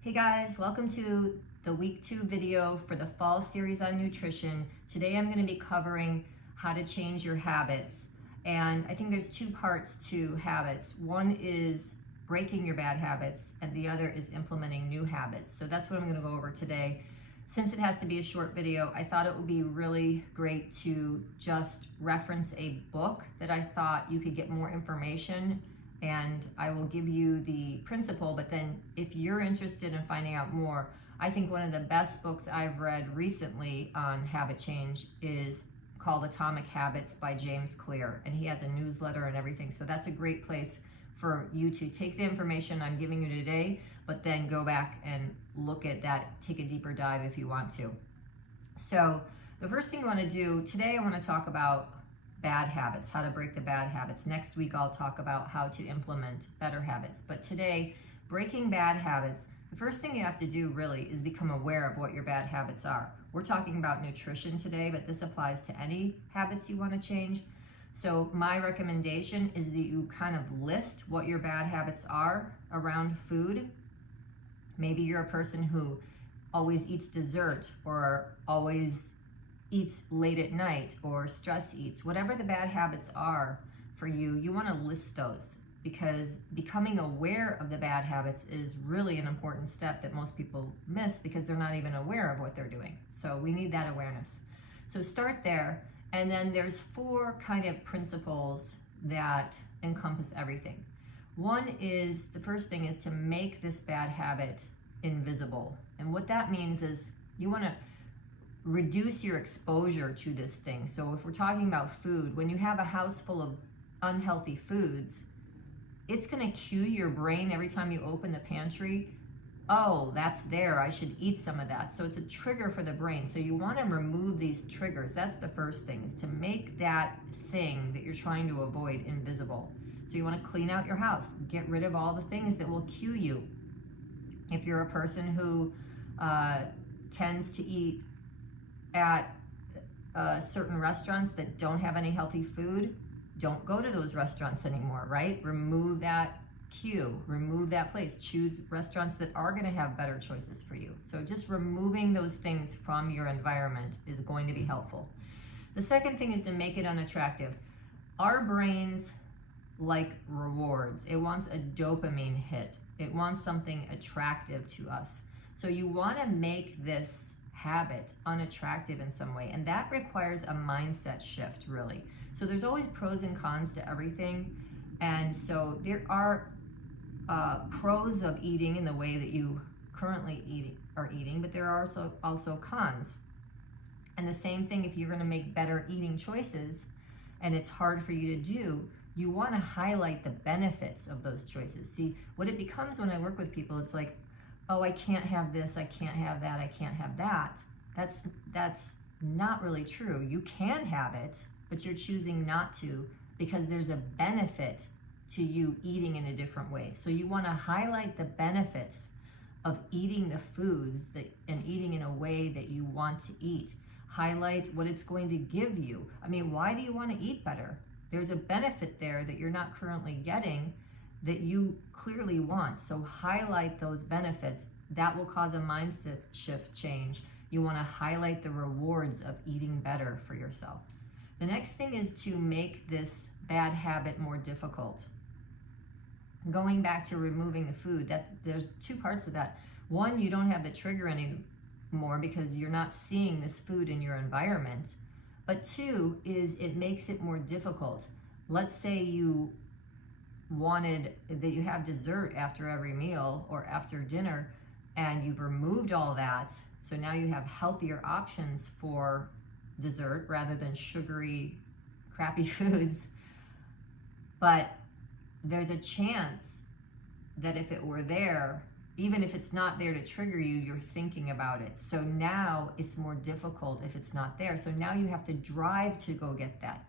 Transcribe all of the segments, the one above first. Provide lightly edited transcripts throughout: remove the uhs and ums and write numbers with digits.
Hey guys, welcome to the week 2 video for the fall series on nutrition. Today I'm going to be covering how to change your habits. And I think there's two parts to habits. One is breaking your bad habits and the other is implementing new habits. So that's what I'm going to go over today. Since it has to be a short video, I thought it would be really great to just reference a book that I thought you could get more information, and I will give you the principle, but then if you're interested in finding out more, I think one of the best books I've read recently on habit change is called Atomic Habits by James Clear, and he has a newsletter and everything, so that's a great place for you to take the information I'm giving you today, but then go back and look at that, take a deeper dive if you want to. So the first thing you want to do today, I want to talk about bad habits, how to break the bad habits. Next week, I'll talk about how to implement better habits. But today, breaking bad habits, the first thing you have to do really is become aware of what your bad habits are. We're talking about nutrition today, but this applies to any habits you want to change. So my recommendation is that you kind of list what your bad habits are around food. Maybe you're a person who always eats dessert or always eats late at night or stress eats. Whatever the bad habits are for you, you want to list those, because becoming aware of the bad habits is really an important step that most people miss because they're not even aware of what they're doing. So we need that awareness. So start there, and then there's 4 kind of principles that encompass everything. One is, the first thing is to make this bad habit invisible. And what that means is you want to reduce your exposure to this thing. So if we're talking about food, when you have a house full of unhealthy foods, it's going to cue your brain every time you open the pantry, oh, that's there, I should eat some of that. So it's a trigger for the brain. So you want to remove these triggers. That's the first thing, is to make that thing that you're trying to avoid invisible. So you want to clean out your house, get rid of all the things that will cue you. If you're a person who tends to eat at certain restaurants that don't have any healthy food, don't go to those restaurants anymore, right? Remove that cue, remove that place. Choose restaurants that are going to have better choices for you. So just removing those things from your environment is going to be helpful. The second thing is to make it unattractive. Our brains like rewards. It wants a dopamine hit. It wants something attractive to us. So you want to make this habit unattractive in some way, and that requires a mindset shift, really. So there's always pros and cons to everything, and so there are pros of eating in the way that you currently are eating, but there are also cons. And the same thing, if you're going to make better eating choices and it's hard for you to do, you want to highlight the benefits of those choices. See, what it becomes when I work with people, it's like, oh, I can't have this, I can't have that, I can't have that. That's not really true. You can have it, but you're choosing not to because there's a benefit to you eating in a different way. So you want to highlight the benefits of eating the foods and eating in a way that you want to eat. Highlight what it's going to give you. I mean, why do you want to eat better? There's a benefit there that you're not currently getting that you clearly want. So highlight those benefits. That will cause a mindset shift change. You want to highlight the rewards of eating better for yourself. The next thing is to make this bad habit more difficult. Going back to removing the food, there's 2 parts of that. One, you don't have the trigger anymore because you're not seeing this food in your environment. But 2 is it makes it more difficult. Let's say you wanted that you have dessert after every meal or after dinner, and you've removed all that, so now you have healthier options for dessert rather than sugary, crappy foods. But there's a chance that if it were there, even if it's not there to trigger you, you're thinking about it. So now it's more difficult if it's not there. So now you have to drive to go get that.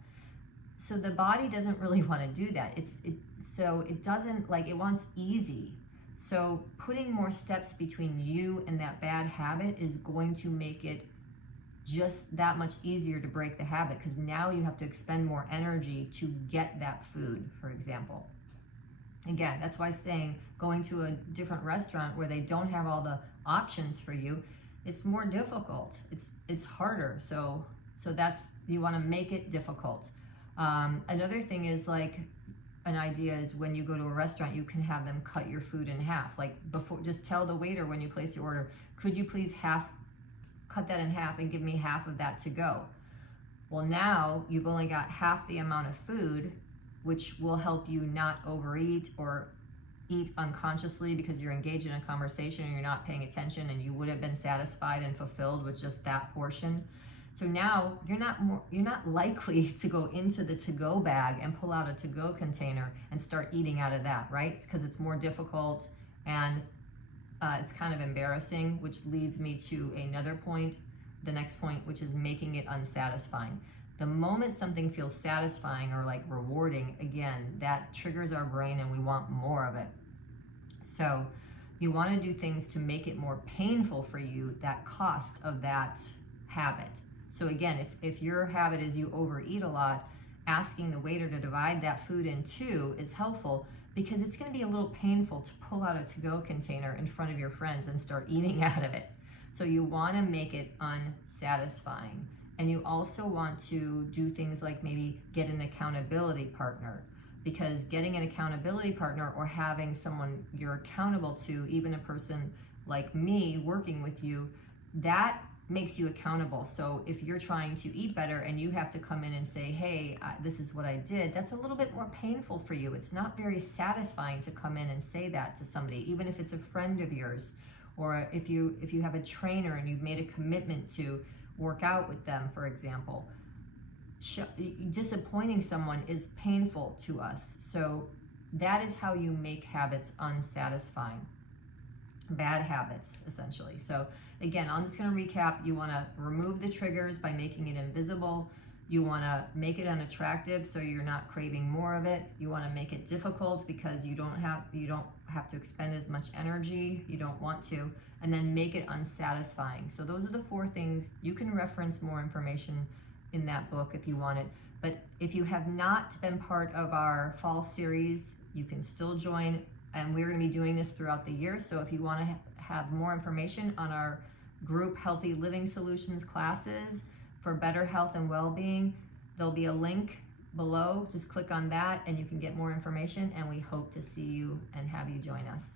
So the body doesn't really want to do that. So it doesn't, like, it wants easy. So putting more steps between you and that bad habit is going to make it just that much easier to break the habit, because now you have to expend more energy to get that food, for example. Again, that's why saying going to a different restaurant where they don't have all the options for you, it's more difficult. It's harder. So that's, you want to make it difficult. Another thing is, like, an idea is when you go to a restaurant, you can have them cut your food in half. Like, before, just tell the waiter when you place your order, could you please cut that in half and give me half of that to go? Well, now you've only got half the amount of food, which will help you not overeat or eat unconsciously because you're engaged in a conversation and you're not paying attention, and you would have been satisfied and fulfilled with just that portion. So now you're not likely to go into the to-go bag and pull out a to-go container and start eating out of that, right? It's because it's more difficult, and it's kind of embarrassing, which leads me to another point, the next point, which is making it unsatisfying. The moment something feels satisfying or like rewarding, again, that triggers our brain and we want more of it. So you want to do things to make it more painful for you, that cost of that habit. So again, if your habit is you overeat a lot, asking the waiter to divide that food in two is helpful, because it's going to be a little painful to pull out a to-go container in front of your friends and start eating out of it. So you want to make it unsatisfying. And you also want to do things like maybe get an accountability partner, because getting an accountability partner or having someone you're accountable to, even a person like me working with you, that makes you accountable. So if you're trying to eat better and you have to come in and say, hey, this is what I did, that's a little bit more painful for you. It's not very satisfying to come in and say that to somebody, even if it's a friend of yours, or if you have a trainer and you've made a commitment to work out with them, for example. Disappointing someone is painful to us. So that is how you make habits unsatisfying. Bad habits, essentially. So again, I'm just going to recap. You want to remove the triggers by making it invisible. You want to make it unattractive so you're not craving more of it. You want to make it difficult because you don't have to expend as much energy. You don't want to. And then make it unsatisfying. So those are the 4 things. You can reference more information in that book if you want it. But if you have not been part of our fall series, you can still join. And we're going to be doing this throughout the year. So if you want to have more information on our group Healthy Living Solutions classes for better health and well-being, there'll be a link below. Just click on that and you can get more information, and we hope to see you and have you join us.